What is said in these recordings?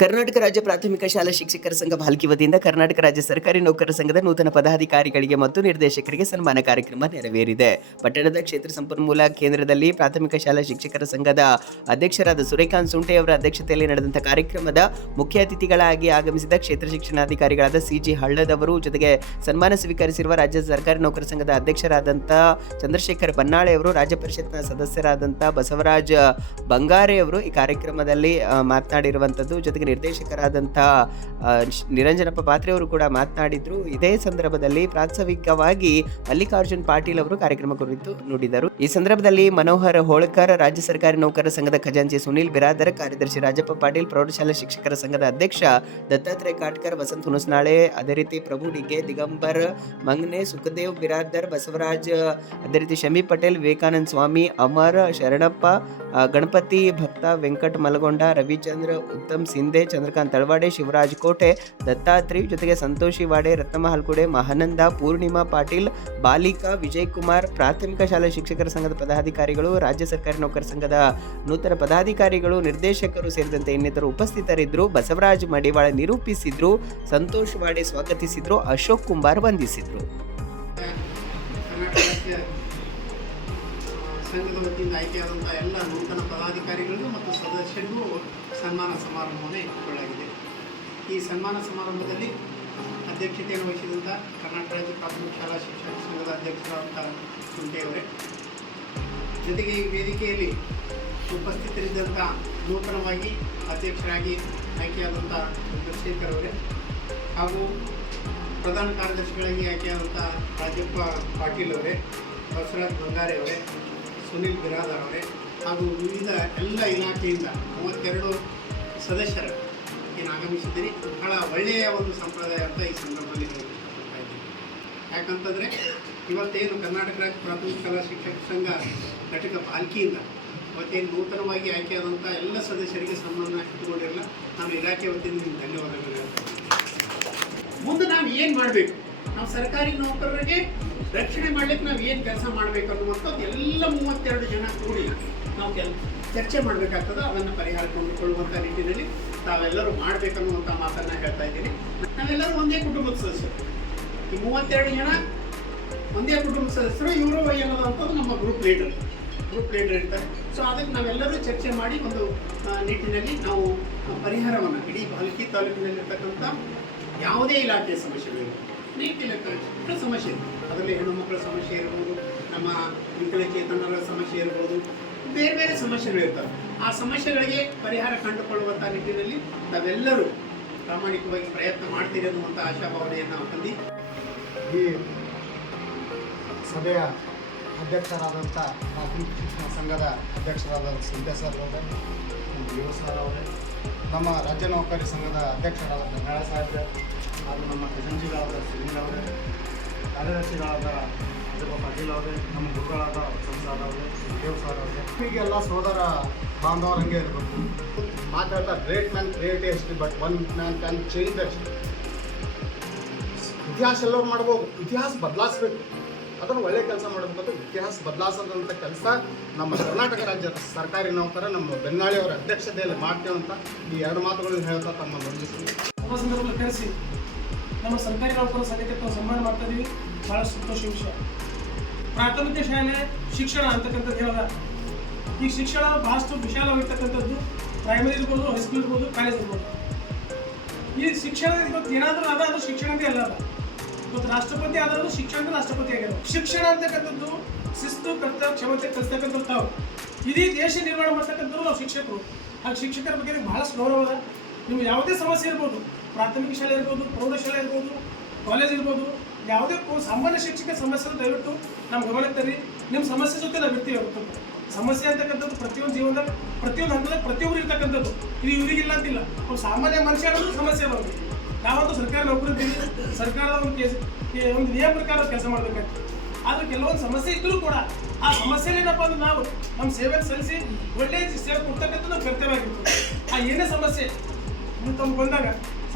ಕರ್ನಾಟಕ ರಾಜ್ಯ ಪ್ರಾಥಮಿಕ ಶಾಲಾ ಶಿಕ್ಷಕರ ಸಂಘ ಭಾಲ್ಕಿ ವತಿಯಿಂದ ಕರ್ನಾಟಕ ರಾಜ್ಯ ಸರ್ಕಾರಿ ನೌಕರರ ಸಂಘದ ನೂತನ ಪದಾಧಿಕಾರಿಗಳಿಗೆ ಮತ್ತು ನಿರ್ದೇಶಕರಿಗೆ ಸನ್ಮಾನ ಕಾರ್ಯಕ್ರಮ ನೆರವೇರಿದೆ. ಪಟ್ಟಣದ ಕ್ಷೇತ್ರ ಸಂಪನ್ಮೂಲ ಕೇಂದ್ರದಲ್ಲಿ ಪ್ರಾಥಮಿಕ ಶಾಲಾ ಶಿಕ್ಷಕರ ಸಂಘದ ಅಧ್ಯಕ್ಷರಾದ ಸೂರ್ಯಕಾಂತ್ ಸುಂಟೆ ಅವರ ಅಧ್ಯಕ್ಷತೆಯಲ್ಲಿ ನಡೆದಂಥ ಕಾರ್ಯಕ್ರಮದ ಮುಖ್ಯ ಅತಿಥಿಗಳಾಗಿ ಆಗಮಿಸಿದ ಕ್ಷೇತ್ರ ಶಿಕ್ಷಣಾಧಿಕಾರಿಗಳಾದ ಸಿ.ಜಿ. ಹಳ್ಳದವರು, ಜೊತೆಗೆ ಸನ್ಮಾನ ಸ್ವೀಕರಿಸಿರುವ ರಾಜ್ಯ ಸರ್ಕಾರಿ ನೌಕರರ ಸಂಘದ ಅಧ್ಯಕ್ಷರಾದಂಥ ಚಂದ್ರಶೇಖರ್ ಬನ್ನಾಳೆ ಅವರು, ರಾಜ್ಯ ಪರಿಷತ್ನ ಸದಸ್ಯರಾದಂಥ ಬಸವರಾಜ್ ಬಂಗಾರೆ ಅವರು ಈ ಕಾರ್ಯಕ್ರಮದಲ್ಲಿ ಮಾತನಾಡಿರುವಂಥದ್ದು. ಜೊತೆಗೆ ನಿರ್ದೇಶಕರಾದಂಥ ನಿರಂಜನಪ್ಪ ಪಾತ್ರೆ ಅವರು ಕೂಡ ಮಾತನಾಡಿದ್ರು. ಇದೇ ಸಂದರ್ಭದಲ್ಲಿ ಪ್ರಾಸ್ತಾವಿಕವಾಗಿ ಮಲ್ಲಿಕಾರ್ಜುನ್ ಪಾಟೀಲ್ ಅವರು ಕಾರ್ಯಕ್ರಮ ಕುರಿತು ನುಡಿದರು. ಈ ಸಂದರ್ಭದಲ್ಲಿ ಮನೋಹರ್ ಹೋಳ್ಕರ್, ರಾಜ್ಯ ಸರ್ಕಾರಿ ನೌಕರರ ಸಂಘದ ಖಜಾಂಚಿ ಸುನೀಲ್ ಬಿರಾದರ್, ಕಾರ್ಯದರ್ಶಿ ರಾಜಪ್ಪ ಪಾಟೀಲ್, ಪ್ರೌಢಶಾಲಾ ಶಿಕ್ಷಕರ ಸಂಘದ ಅಧ್ಯಕ್ಷ ದತ್ತಾತ್ರೇಯ ಕಾಟ್ಕರ್, ವಸಂತ ಹುಣಸ್ನಾಳೆ, ಅದೇ ರೀತಿ ಪ್ರಭು ಡಿಗೆ, ದಿಗಂಬರ್ ಮಂಗ್ನೆ, ಸುಖದೇವ್ ಬಿರಾದರ್, ಬಸವರಾಜ್, ಅದೇ ರೀತಿ ಶಮಿ ಪಟೇಲ್, ವಿವೇಕಾನಂದ ಸ್ವಾಮಿ, ಅಮರ್, ಶರಣಪ್ಪ, ಗಣಪತಿ ಭಕ್ತ, ವೆಂಕಟ್ ಮಲಗೊಂಡ, ರವಿಚಂದ್ರ, ಉತ್ತಮ್ ಸಿಂಧೆ, ಚಂದ್ರಕಾಂತ್ ತಳವಾಡೆ, ಶಿವರಾಜ್ ಕೋಟೆ, ದತ್ತಾತ್ರಿ, ಜೊತೆಗೆ ಸಂತೋಷಿ ವಾಡೆ, ರತ್ನಮ್ಮ ಹಲ್ಕುಡೆ, ಮಹಾನಂದ, ಪೂರ್ಣಿಮಾ ಪಾಟೀಲ್, ಬಾಲಿಕಾ, ವಿಜಯ್ ಕುಮಾರ್, ಪ್ರಾಥಮಿಕ ಶಾಲಾ ಶಿಕ್ಷಕರ ಸಂಘದ ಪದಾಧಿಕಾರಿಗಳು, ರಾಜ್ಯ ಸರ್ಕಾರಿ ನೌಕರರ ಸಂಘದ ನೂತನ ಪದಾಧಿಕಾರಿಗಳು, ನಿರ್ದೇಶಕರು ಸೇರಿದಂತೆ ಇನ್ನಿತರು ಉಪಸ್ಥಿತರಿದ್ದರು. ಬಸವರಾಜ್ ಮಡಿವಾಳ ನಿರೂಪಿಸಿದ್ರು, ಸಂತೋಷ್ ವಾಡೆ ಸ್ವಾಗತಿಸಿದ್ರು, ಅಶೋಕ್ ಕುಂಬಾರ್ ವಂದಿಸಿದ್ರು. ಸಂಘದ ವತಿಯಿಂದ ಆಯ್ಕೆಯಾದಂಥ ಎಲ್ಲ ನೂತನ ಪದಾಧಿಕಾರಿಗಳಿಗೂ ಮತ್ತು ಸದಸ್ಯರಿಗೂ ಸನ್ಮಾನ ಸಮಾರಂಭವನ್ನು ಇಟ್ಟುಕೊಳ್ಳಲಾಗಿದೆ. ಈ ಸನ್ಮಾನ ಸಮಾರಂಭದಲ್ಲಿ ಅಧ್ಯಕ್ಷತೆಯನ್ನು ವಹಿಸಿದಂಥ ಕರ್ನಾಟಕ ರಾಜ್ಯ ಪ್ರಾಥಮಿಕ ಶಾಲಾ ಶಿಕ್ಷಕ ಸಂಘದ ಅಧ್ಯಕ್ಷರಾದಂಥ ಸುಂಟೆಯವರೇ, ಜೊತೆಗೆ ಈ ವೇದಿಕೆಯಲ್ಲಿ ಉಪಸ್ಥಿತರಿದ್ದಂಥ ನೂತನವಾಗಿ ಅಧ್ಯಕ್ಷರಾಗಿ ಆಯ್ಕೆಯಾದಂಥ ಚಂದ್ರಶೇಖರ್ ಅವರೇ, ಹಾಗೂ ಪ್ರಧಾನ ಕಾರ್ಯದರ್ಶಿಗಳಾಗಿ ಆಯ್ಕೆಯಾದಂಥ ರಾಜಪ್ಪ ಪಾಟೀಲ್ ಅವರೇ, ಬಸವರಾಜ್ ಬಂಗಾರೆ ಅವರೇ, ಸುನೀಲ್ ಬಿರಾದರ್ ಅವರೇ, ಹಾಗೂ ವಿವಿಧ ಎಲ್ಲ ಇಲಾಖೆಯಿಂದ 32 ಸದಸ್ಯರು ಏನು ಆಗಮಿಸಿದ್ದೀರಿ. ಬಹಳ ಒಳ್ಳೆಯ ಒಂದು ಸಂಪ್ರದಾಯ ಅಂತ ಈ ಸಂದರ್ಭದಲ್ಲಿ ಹೇಳ್ತಾ ಇದ್ದೀನಿ. ಯಾಕಂತಂದರೆ ಇವತ್ತೇನು ಕರ್ನಾಟಕ ರಾಜ್ಯ ಪ್ರಾಥಮಿಕ ಶಾಲಾ ಶಿಕ್ಷಕ ಸಂಘ ಘಟಕ ಭಾಲ್ಕಿಯಿಂದ ಇವತ್ತೇನು ನೂತನವಾಗಿ ಆಯ್ಕೆಯಾದಂಥ ಎಲ್ಲ ಸದಸ್ಯರಿಗೆ ಸನ್ಮಾನ ಇಟ್ಟುಕೊಂಡಿರಲ್ಲ, ನಾನು ಇಲಾಖೆ ವತಿಯಿಂದ ನಿಮ್ಗೆ ಧನ್ಯವಾದಗಳು ಹೇಳ್ತೀನಿ. ಮುಂದೆ ನಾವು ಏನು ಮಾಡಬೇಕು, ನಾವು ಸರ್ಕಾರಿ ನೌಕರರಿಗೆ ರಕ್ಷಣೆ ಮಾಡಲಿಕ್ಕೆ ನಾವು ಏನು ಕೆಲಸ ಮಾಡಬೇಕು ಅನ್ನುವಂಥದ್ದು ಎಲ್ಲ 32 ಜನ ಕೂಡಿ ನಾವು ಚರ್ಚೆ ಮಾಡಬೇಕಾಗ್ತದೆ. ಅದನ್ನು ಪರಿಹಾರ ಕೊಂಡುಕೊಳ್ಳುವಂಥ ನಿಟ್ಟಿನಲ್ಲಿ ತಾವೆಲ್ಲರೂ ಮಾಡಬೇಕನ್ನುವಂಥ ಮಾತನ್ನು ಹೇಳ್ತಾ ಇದ್ದೀನಿ. ನಾವೆಲ್ಲರೂ ಒಂದೇ ಕುಟುಂಬದ ಸದಸ್ಯರು, ಈ 32 ಜನ ಒಂದೇ ಕುಟುಂಬದ ಸದಸ್ಯರು. ಇವರು ಏನದಂಥದ್ದು ನಮ್ಮ ಗ್ರೂಪ್ ಲೀಡರ್ ಇರ್ತಾರೆ. ಸೊ ಅದಕ್ಕೆ ನಾವೆಲ್ಲರೂ ಚರ್ಚೆ ಮಾಡಿ ಒಂದು ನಿಟ್ಟಿನಲ್ಲಿ ನಾವು ಪರಿಹಾರವನ್ನು ಇಡೀ ಭಾಲ್ಕಿ ತಾಲೂಕಿನಲ್ಲಿರ್ತಕ್ಕಂಥ ಯಾವುದೇ ಇಲಾಖೆಯ ಸಮಸ್ಯೆಗಳು, ಅನೇಕ ಸಮಸ್ಯೆ, ಅದರಲ್ಲಿ ಹೆಣ್ಣು ಮಕ್ಕಳ ಸಮಸ್ಯೆ ಇರ್ಬೋದು, ನಮ್ಮ ವಿಕಲಚೇತನರ ಸಮಸ್ಯೆ ಇರ್ಬೋದು, ಬೇರೆ ಬೇರೆ ಸಮಸ್ಯೆಗಳಿರ್ತವೆ. ಆ ಸಮಸ್ಯೆಗಳಿಗೆ ಪರಿಹಾರ ಕಂಡುಕೊಳ್ಳುವಂಥ ನಿಟ್ಟಿನಲ್ಲಿ ನಾವೆಲ್ಲರೂ ಪ್ರಾಮಾಣಿಕವಾಗಿ ಪ್ರಯತ್ನ ಮಾಡ್ತೀರಿ ಅನ್ನುವಂಥ ಆಶಾಭಾವನೆಯನ್ನು ಹೊಂದಿ ಈ ಸಭೆಯ ಅಧ್ಯಕ್ಷರಾದಂಥ ಪ್ರಾಥಮಿಕ ಶಿಕ್ಷಣ ಸಂಘದ ಅಧ್ಯಕ್ಷರಾದ ಸುಂಟೆ ಸರ್ ಅವರೇ, ಯುವ ಸರ್ ಅವರೇ, ನಮ್ಮ ರಾಜ್ಯ ನೌಕರಿ ಸಂಘದ ಅಧ್ಯಕ್ಷರಾದ ಬಂಗಾಳ ಸಾಹೇಬ್ರೆ, ಹಾಗೂ ನಮ್ಮ ಖಜಾಂಚಿಗಳಾದ ಸುನೀಲ್ ಅವರೇ, ಕಾರ್ಯದರ್ಶಿಗಳಾದ ರಾಜಪ್ಪ ಪಾಟೀಲ್ ಅವರೇ, ನಮ್ಮ ಗುರುಗಳಾದ ಸಂಸಾರ ಅವರೇ, ದೇವ್ ಸರ್ ಅವರೇ, ಹೀಗೆಲ್ಲ ಸೋದರ ಬಾಂಧವರು ಹಂಗೆ ಇರಬೇಕು. ಮಾತಾಡ್ತಾ great man create history, but one man can change the history. ಇತಿಹಾಸ ಎಲ್ಲರೂ ಮಾಡ್ಬೋದು, ಇತಿಹಾಸ ಬದಲಾಯಿಸ್ಬೇಕು, ಅದನ್ನು ಒಳ್ಳೆ ಕೆಲಸ ಮಾಡಬೇಕು. ಇತಿಹಾಸ ಬದಲಾಯಿಸೋದಂಥ ಕೆಲಸ ನಮ್ಮ ಕರ್ನಾಟಕ ರಾಜ್ಯ ಸರ್ಕಾರಿ ನೌಕರ ನಮ್ಮ ಬೆನ್ನಾಳಿಯವರ ಅಧ್ಯಕ್ಷತೆಯಲ್ಲಿ ಮಾಡ್ತೇವೆ ಅಂತ ಈ 2 ಮಾತುಗಳನ್ನು ಹೇಳ್ತಾ ತಮ್ಮ ವಂದಿಸ್ತೀವಿ. ಸಂದರ್ಭದಲ್ಲಿ ಕರೆಸಿ ನಮ್ಮ ಸರ್ಕಾರಿ ನೌಕರರ ಸಂಘಕ್ಕೆ ನಾವು ಸನ್ಮಾನ ಮಾಡ್ತಾ ಇದ್ದೀವಿ. ಭಾಳ ಸಂತೋಷ ವಿಷಯ. ಪ್ರಾಥಮಿಕ ಶಾಲೆ ಶಿಕ್ಷಣ ಅಂತಕ್ಕಂಥದ್ದು ಹೇಳಿದ ಈ ಶಿಕ್ಷಣ ಭಾಳಷ್ಟು ವಿಶಾಲವಾಗಿರ್ತಕ್ಕಂಥದ್ದು. ಪ್ರೈಮರಿ ಇರ್ಬೋದು, ಹೈಸ್ಕೂಲ್ ಇರ್ಬೋದು, ಕಾಲೇಜ್ ಇರ್ಬೋದು. ಈ ಶಿಕ್ಷಣ ಇವತ್ತು ಏನಾದರೂ ಅದ ಅದು ಶಿಕ್ಷಣದೇ ಅಲ್ಲ. ಅದ ಇವತ್ತು ರಾಷ್ಟ್ರಪತಿ ಆದರೂ ಶಿಕ್ಷಣ ರಾಷ್ಟ್ರಪತಿ ಆಗ್ಯಾರ. ಶಿಕ್ಷಣ ಅಂತಕ್ಕಂಥದ್ದು ಶಿಸ್ತು, ಕರ್ತವ್ಯ, ಕ್ಷಮತೆ ಕಲಿಸ್ತಕ್ಕಂಥದ್ದು ತಾವು ಇಡೀ ದೇಶ ನಿರ್ಮಾಣ ಮಾಡ್ತಕ್ಕಂಥದ್ದು ನಾವು ಶಿಕ್ಷಕರು. ಆ ಶಿಕ್ಷಕರ ಬಗ್ಗೆ ಬಹಳಷ್ಟು ಗೌರವ ಅದ. ನಿಮ್ಗೆ ಯಾವುದೇ ಸಮಸ್ಯೆ ಇರ್ಬೋದು, ಪ್ರಾಥಮಿಕ ಶಾಲೆ ಇರ್ಬೋದು, ಪ್ರೌಢಶಾಲೆ ಇರ್ಬೋದು, ಕಾಲೇಜ್ ಇರ್ಬೋದು, ಯಾವುದೇ ಸಾಮಾನ್ಯ ಶಿಕ್ಷಕ ಸಮಸ್ಯೆ ದಯವಿಟ್ಟು ನಮ್ಮ ಗಮನಕ್ಕೆ ತರ್ರಿ. ನಿಮ್ಮ ಸಮಸ್ಯೆ ಜೊತೆ ನಾವು ಇರ್ತೀವಿ. ಆಗುತ್ತೆ ಸಮಸ್ಯೆ ಅಂತಕ್ಕಂಥದ್ದು ಪ್ರತಿಯೊಂದು ಜೀವನದಾಗ ಪ್ರತಿಯೊಂದು ಹಂತದಾಗ ಪ್ರತಿಯೊಬ್ಬರು ಇರ್ತಕ್ಕಂಥದ್ದು. ಇದು ಇವರಿಗಿಲ್ಲ ಅಂತಿಲ್ಲ. ಅವ್ರು ಸಾಮಾನ್ಯ ಮನುಷ್ಯ ಅನ್ನೋದು ಸಮಸ್ಯೆ ಅದಾವೆ. ನಾವಂತೂ ಸರ್ಕಾರಿ ನೌಕರಿ ಸರ್ಕಾರದ ಒಂದು ನಿಯಮ ಪ್ರಕಾರ ಕೆಲಸ ಮಾಡಬೇಕಾಗ್ತದೆ. ಆದರೆ ಕೆಲವೊಂದು ಸಮಸ್ಯೆ ಇದ್ದರೂ ಕೂಡ ಆ ಸಮಸ್ಯೆ ಏನಪ್ಪ ಅಂದ್ರೆ ನಾವು ನಮ್ಮ ಸೇವೆ ಸಲ್ಲಿಸಿ ಒಳ್ಳೆಯ ಸೇವೆ ಕೊಡ್ತಕ್ಕಂಥ ನಾವು ಕರ್ತವ್ಯ ಆಗಿರ್ತದೆ. ಆ ಏನೇ ಸಮಸ್ಯೆ ತಮ್ಗೆ ಬಂದಾಗ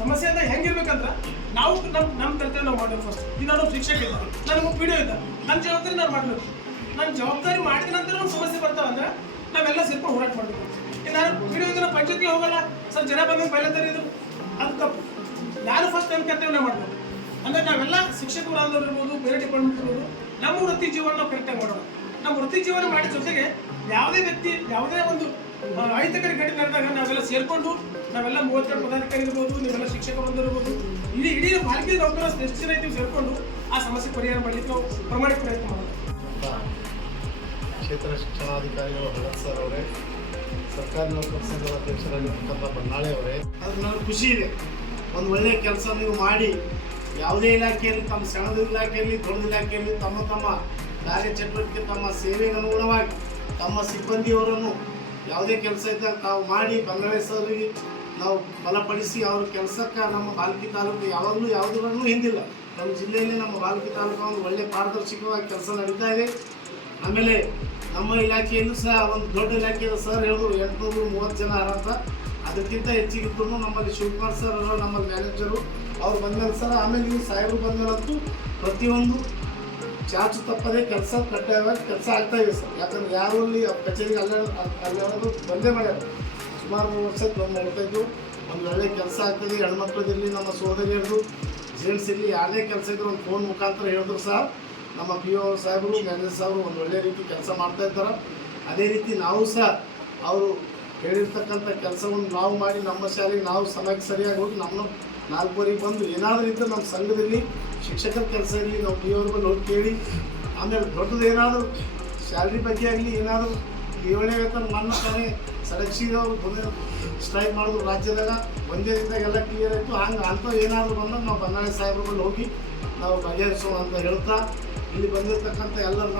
ಸಮಸ್ಯೆ ಅಂತ ಹೆಂಗಿರ್ಬೇಕಂದ್ರೆ ನಾವು ನಮ್ಮ ಕರ್ತವ್ಯ ನಾವು ಮಾಡಬೇಕು. ಫಸ್ಟ್ ಈಗ ನಾನು ಶಿಕ್ಷಕ ಇದ್ದ, ನನಗೆ ಪಿ ಡಿ ಒ ಇದ್ದ, ನನ್ನ ಜವಾಬ್ದಾರಿ ನಾನು ಮಾಡಬೇಕು. ನನ್ನ ಜವಾಬ್ದಾರಿ ಮಾಡಿದ ನಂತರ ಒಂದು ಸಮಸ್ಯೆ ಬರ್ತಾವೆ ಅಂದ್ರೆ ನಾವೆಲ್ಲ ಸೇರ್ಕೊಂಡು ಹೋರಾಟ ಮಾಡಬೇಕು. ನಾನು ವಿಡಿಯೋದನ್ನ ಪಂಚಾಯತ್ಗೆ ಹೋಗಲ್ಲ ಸರ್, ಜನ ಬಂದಂಗೆ ಬಯಲತ್ತಾರೆ, ಇದು ಅದು ತಪ್ಪು. ನಾನು ಫಸ್ಟ್ ನಮ್ಮ ಕರ್ತವ್ಯ ಮಾಡ್ಬೋದು. ಅಂದರೆ ನಾವೆಲ್ಲ ಶಿಕ್ಷಕರು ಇರ್ಬೋದು, ಬೇರೆ ಡಿಪಾರ್ಟ್ಮೆಂಟ್ ಇರ್ಬೋದು, ನಮ್ಮ ವೃತ್ತಿ ಜೀವನ ನಾವು ಕರೆಕ್ಟಾಗಿ ಮಾಡೋಣ. ನಮ್ಮ ವೃತ್ತಿ ಜೀವನ ಮಾಡಿದ ಜೊತೆಗೆ ಯಾವುದೇ ವ್ಯಕ್ತಿ ಯಾವುದೇ ಒಂದು ಅಹಿತಕರ ಘಟನೆ ನಡೆದಾಗ ನಾವೆಲ್ಲ ಸೇರಿಕೊಂಡು ನಾವೆಲ್ಲ 32 ಪದಾಧಿಕಾರಿ ಇರ್ಬೋದು, ನೀವೆಲ್ಲ ಶಿಕ್ಷಕರು ಇರ್ಬೋದು, ಇಡೀ ಪಾಲಿಕೆ ನೌಕರ ಎಷ್ಟು ಜನ ಇದ್ದೀವಿ ಸೇರಿಕೊಂಡು ಆ ಸಮಸ್ಯೆ ಪರಿಹಾರ ಮಾಡಲಿಕ್ಕೆ ನಾವು ಪ್ರಾಮಾಣಿಕ ಪ್ರಯತ್ನ ಮಾಡೋಣ. ಕ್ಷೇತ್ರ ಶಿಕ್ಷಣಾಧಿಕಾರಿಗಳು ಭರತ್ ಸರ್ ಅವರೇ, ಸರ್ಕಾರಿ ನೌಕರ ಸಂಘದ ಅಧ್ಯಕ್ಷರಾಗಿರ್ತಕ್ಕಂಥ ಬನ್ನಾಳೆ ಅವರೇ, ಅದು ನನಗೆ ಖುಷಿ ಇದೆ. ಒಂದು ಒಳ್ಳೆಯ ಕೆಲಸ ನೀವು ಮಾಡಿ ಯಾವುದೇ ಇಲಾಖೆಯಲ್ಲಿ, ತಮ್ಮ ಸಣ್ಣದ ಇಲಾಖೆಯಲ್ಲಿ ದೊಡ್ಡ ಇಲಾಖೆಯಲ್ಲಿ ತಮ್ಮ ಕಾರ್ಯಚಟುವಟಿಕೆ, ತಮ್ಮ ಸೇವೆಗೆ ಅನುಗುಣವಾಗಿ ತಮ್ಮ ಸಿಬ್ಬಂದಿಯವರನ್ನು ಯಾವುದೇ ಕೆಲಸ ಇದ್ದಾಗ ತಾವು ಮಾಡಿ ಬನ್ನಾಳೆ ಸರ್ಗೆ ನಾವು ಬಲಪಡಿಸಿ ಅವ್ರ ಕೆಲಸಕ್ಕೆ ನಮ್ಮ ಬಾಲ್ಕಿ ತಾಲೂಕು ಯಾವಾಗಲೂ ಯಾವುದರಲ್ಲೂ ಹಿಂದಿಲ್ಲ. ನಮ್ಮ ಜಿಲ್ಲೆಯಲ್ಲಿ ನಮ್ಮ ಬಾಲ್ಕಿ ತಾಲೂಕು ಒಂದು ಒಳ್ಳೆಯ ಪಾರದರ್ಶಕವಾಗಿ ಕೆಲಸ ನಡೀತಾ ಇದೆ. ಆಮೇಲೆ ನಮ್ಮ ಇಲಾಖೆಯಲ್ಲೂ ಸಹ ಒಂದು ದೊಡ್ಡ ಇಲಾಖೆಯ ಸರ್ ಹೇಳಿದ್ರು 830 ಜನ ಅಂತ, ಅದಕ್ಕಿಂತ ಹೆಚ್ಚಿಗಿದ್ದು ನಮ್ಮಲ್ಲಿ ಶಿವಕುಮಾರ್ ಸರ್ ಅವರು ನಮ್ಮಲ್ಲಿ ಮ್ಯಾನೇಜರು ಅವ್ರು ಬಂದ್ಮೇಲೆ ಸರ್, ಆಮೇಲೆ ನೀವು ಸಾಹೇಬರು ಬಂದ್ಮೇಲಂತೂ ಪ್ರತಿಯೊಂದು ಚಾಚು ತಪ್ಪದೇ ಕೆಲಸ ಕಡ್ಡಾಯವಾಗಿ ಕೆಲಸ ಆಗ್ತಾ ಇದೆ ಸರ್. ಯಾಕಂದ್ರೆ ಯಾರು ಅಲ್ಲಿ ಕಚೇರಿಗೆ ಅಲ್ಲಾಡೋದು ಬಂದೇ ಮಾಡ್ಯಾರ. ಸುಮಾರು ವರ್ಷಕ್ಕೆ ಒಂದು ಮಾಡ್ತಾ ಇದ್ದು ಒಂದು ಒಳ್ಳೆ ಕೆಲಸ ಆಗ್ತದೆ. ಹೆಣ್ಮಕ್ಳದಿರಲಿ, ನಮ್ಮ ಸೋದರಿಯರದು, ಜೆಂಟ್ಸ್ ಇರಲಿ, ಯಾವುದೇ ಕೆಲಸ ಇದ್ರು ಒಂದು ಫೋನ್ ಮುಖಾಂತರ ಹೇಳಿದ್ರು ಸಹ ನಮ್ಮ ಪಿ ಒ ಸಾಹೇಬರು, ಮ್ಯಾನೇಜರ್ ಸಾಹೇಬರು ಒಂದು ಒಳ್ಳೆ ರೀತಿ ಕೆಲಸ ಮಾಡ್ತಾ ಇದ್ದಾರೆ. ಅದೇ ರೀತಿ ನಾವು ಸಹ ಅವರು ಹೇಳಿರ್ತಕ್ಕಂಥ ಕೆಲಸವನ್ನು ನಾವು ಮಾಡಿ ನಮ್ಮ ಶಾಲೆಗೆ ನಾವು ಸಮಯಕ್ಕೆ ಸರಿಯಾಗಿ ಹೋಗಿ ನಮ್ಮ 4:15 ಬಂದು ಏನಾದರೂ ಇದ್ದರೆ ನಮ್ಮ ಸಂಘದಲ್ಲಿ ಶಿಕ್ಷಕರ ಕೆಲಸ ಇರಲಿ, ನಾವು ಪಿ ಅವ್ರ ಬಂದು ಹೋಗಿ ಕೇಳಿ, ಆಮೇಲೆ ದೊಡ್ಡದು ಏನಾದರೂ ಸ್ಯಾಲ್ರಿ ಬಗ್ಗೆ ಆಗಲಿ, ಏನಾದರೂ 7ನೇ ವೇತನ ನನ್ನ ಕಡೆ ಸೆಲೆಕ್ಷಿದವರು ಬಂದು ಸ್ಟ್ರೈಕ್ ಮಾಡೋದು ರಾಜ್ಯದಾಗ ಒಂದೇ ದಿನದಾಗ ಎಲ್ಲ ಕ್ಲಿಯರ್ ಆಯಿತು. ಹಂಗೆ ಅಂಥವು ಏನಾದರೂ ಬಂದಾಗ ನಾವು ಬನ್ನಾಳೆ ಸಾಹೇಬ್ರ ಬಳಿ ಹೋಗಿ ನಾವು ಬಗೆಹರಿಸೋಣ ಅಂತ ಹೇಳ್ತಾ, ಇಲ್ಲಿ ಬಂದಿರತಕ್ಕಂಥ ಎಲ್ಲರೂ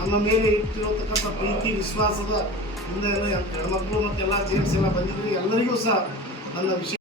ನಮ್ಮ ಮೇಲೆ ಇಟ್ಟಿರತಕ್ಕಂಥ ಪ್ರೀತಿ ವಿಶ್ವಾಸದ ಹಿಂದೆ ಹೆಣ್ಮಕ್ಳು ಮತ್ತು ಎಲ್ಲ ಜೆಂಟ್ಸ್ ಎಲ್ಲ ಬಂದಿದ್ರಿ, ಎಲ್ಲರಿಗೂ ಸಹ ನನ್ನ ವಿಷಯ